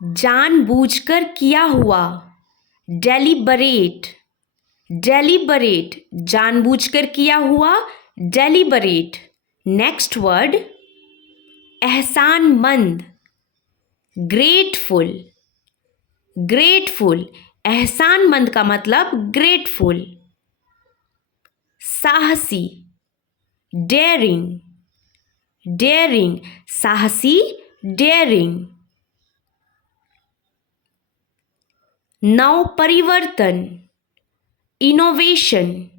जानबूझकर किया हुआ, डेलिबरेट, डेलिबरेट, जानबूझकर किया हुआ, डेलिबरेट। नेक्स्ट वर्ड एहसानमंद, ग्रेटफुल, ग्रेटफुल, एहसानमंद का मतलब ग्रेटफुल। साहसी, डेयरिंग, डेयरिंग, साहसी, डेयरिंग। नव परिवर्तन, इनोवेशन,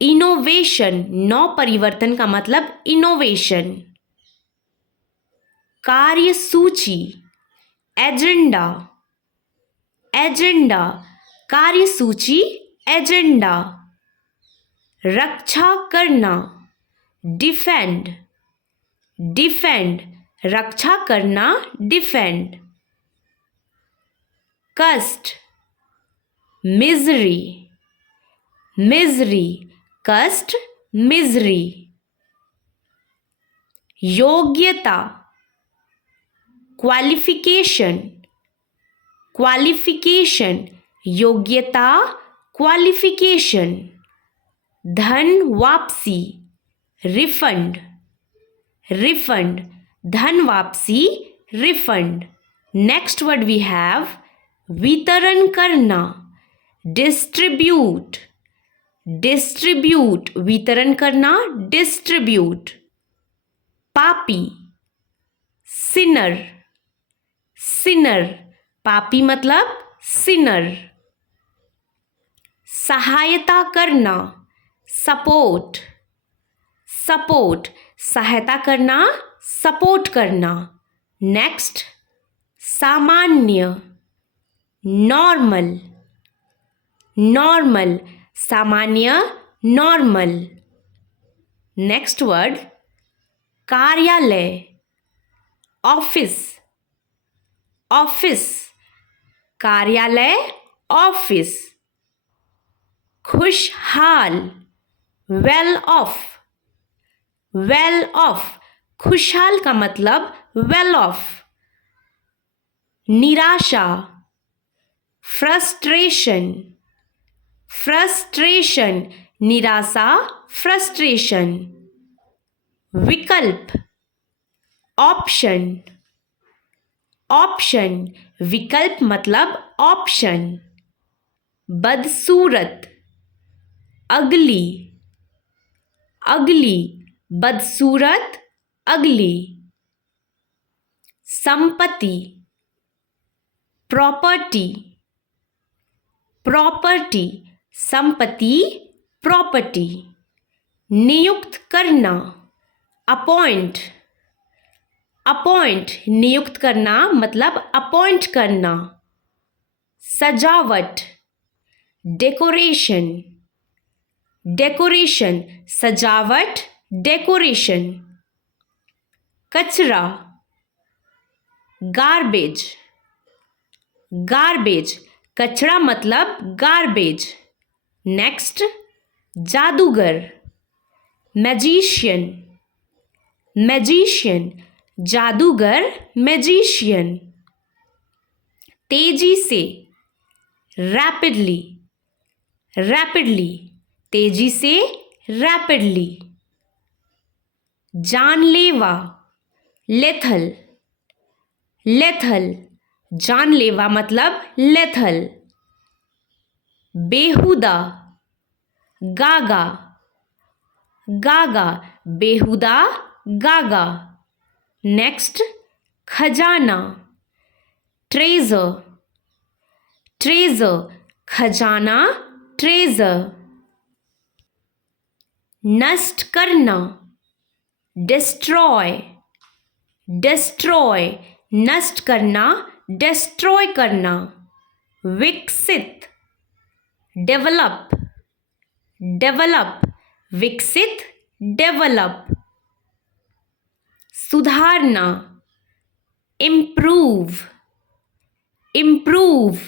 इनोवेशन, नव परिवर्तन का मतलब इनोवेशन। कार्यसूची, एजेंडा, एजेंडा, कार्यसूची, एजेंडा। रक्षा करना, डिफेंड, डिफेंड, रक्षा करना, डिफेंड। कष्ट, मिजरी, मिजरी, कष्ट, मिजरी। योग्यता, क्वालिफिकेशन, क्वालिफिकेशन, योग्यता, क्वालिफिकेशन। धन वापसी, रिफंड, रिफंड, धन वापसी, refund. Next word we have वितरण करना, डिस्ट्रीब्यूट, डिस्ट्रीब्यूट, वितरण करना, डिस्ट्रीब्यूट। पापी, सिनर, सिनर, पापी मतलब सिनर। सहायता करना, सपोर्ट, सपोर्ट, सहायता करना, सपोर्ट करना। नेक्स्ट सामान्य, नॉर्मल, नॉर्मल, सामान्य, नॉर्मल। नेक्स्ट वर्ड कार्यालय, ऑफिस, ऑफिस, कार्यालय, ऑफिस। खुशहाल, वेल ऑफ, वेल ऑफ, खुशहाल का मतलब वेल ऑफ। निराशा, फ्रस्ट्रेशन, फ्रस्ट्रेशन, निराशा, फ्रस्ट्रेशन। विकल्प, ऑप्शन, ऑप्शन, विकल्प मतलब ऑप्शन। बदसूरत, अगली, अगली, बदसूरत, अगली। संपत्ति, प्रॉपर्टी, प्रॉपर्टी, संपत्ति, प्रॉपर्टी। नियुक्त करना, अपॉइंट, अपॉइंट, नियुक्त करना मतलब अपॉइंट करना। सजावट, डेकोरेशन, डेकोरेशन, सजावट, डेकोरेशन। कचरा, गार्बेज, गार्बेज, कचरा मतलब गार्बेज। नेक्स्ट जादूगर, मैजिशियन, मैजिशियन, जादूगर, मैजिशियन। तेजी से, रैपिडली, रैपिडली, तेजी से, रैपिडली। जानलेवा, लेथल, लेथल, जानलेवा मतलब लेथल। बेहुदा, गागा, गागा, बेहुदा, गागा। नेक्स्ट खजाना, ट्रेजर, ट्रेजर, खजाना, ट्रेजर। नष्ट करना, डिस्ट्रॉय, डिस्ट्रॉय, नष्ट करना, डिस्ट्रॉय करना। विकसित, डेवलप, डेवलप, विकसित, डेवलप। सुधारना, इम्प्रूव, इम्प्रूव,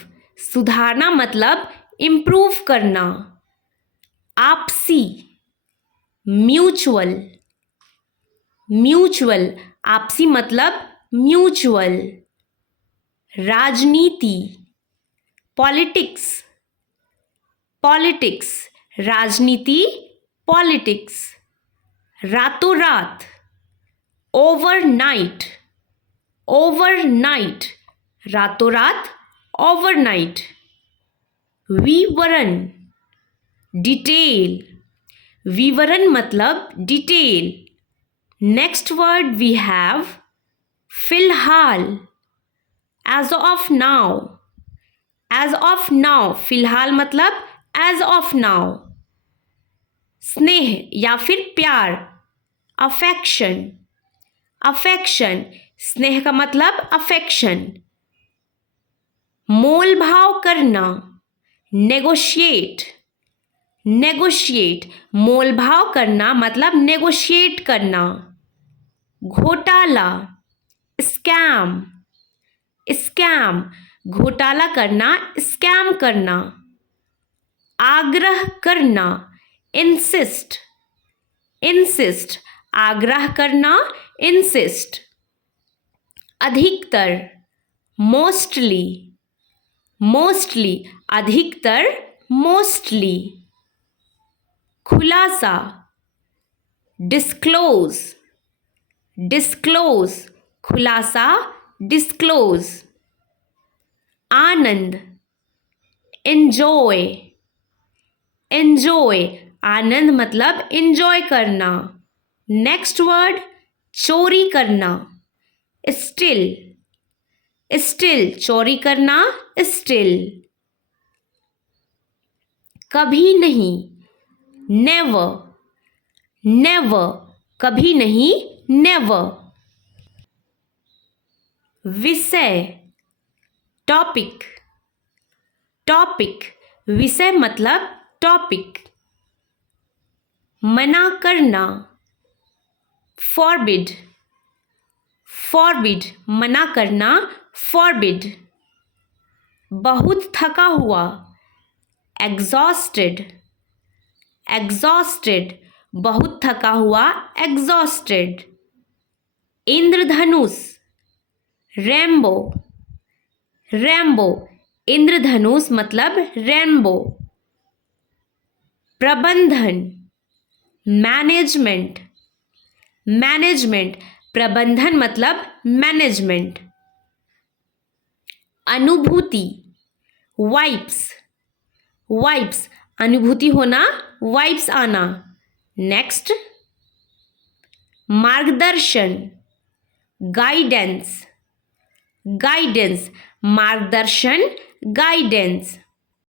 सुधारना मतलब इम्प्रूव करना। आपसी, म्यूचुअल, म्यूचुअल, आपसी मतलब म्यूचुअल। राजनीति, पॉलिटिक्स, पॉलिटिक्स, राजनीति, पॉलिटिक्स। रातों रात, ओवरनाइट, ओवरनाइट, रातों रात, ओवरनाइट। विवरण, डिटेल, विवरण मतलब detail. Next word we have फिलहाल, as of now, as of now, फिलहाल मतलब एज ऑफ नाउ। स्नेह या फिर प्यार, अफेक्शन, अफेक्शन, स्नेह का मतलब अफेक्शन। मोल भाव करना, नेगोशिएट, नेगोशिएट, मोल भाव करना मतलब नेगोशिएट करना। घोटाला, स्कैम, स्कैम, घोटाला करना, स्कैम करना। आग्रह करना, इंसिस्ट, इंसिस्ट, आग्रह करना, इंसिस्ट। अधिकतर, मोस्टली, मोस्टली, अधिकतर, मोस्टली। खुलासा, डिस्क्लोज, डिस्क्लोज, खुलासा, डिस्क्लोज। आनंद, एंजॉय, एंजॉय, आनंद मतलब एंजॉय करना। नेक्स्ट वर्ड चोरी करना, स्टिल, स्टिल, चोरी करना, स्टिल। कभी नहीं, नेवर, नेवर, कभी नहीं, नेवर। विषय, टॉपिक, टॉपिक, विषय मतलब टॉपिक। मना करना, फॉरबिड, फॉरबिड, मना करना, फॉरबिड। बहुत थका हुआ, एग्जॉस्टेड, एग्जॉस्टेड, बहुत थका हुआ, एग्जॉस्टेड। इंद्रधनुष, रेम्बो, रेम्बो, इंद्रधनुष मतलब रेम्बो। प्रबंधन, मैनेजमेंट, मैनेजमेंट, प्रबंधन मतलब मैनेजमेंट। अनुभूति, वाइब्स, वाइब्स, अनुभूति होना, वाइब्स आना। नेक्स्ट मार्गदर्शन, गाइडेंस, गाइडेंस, मार्गदर्शन, गाइडेंस।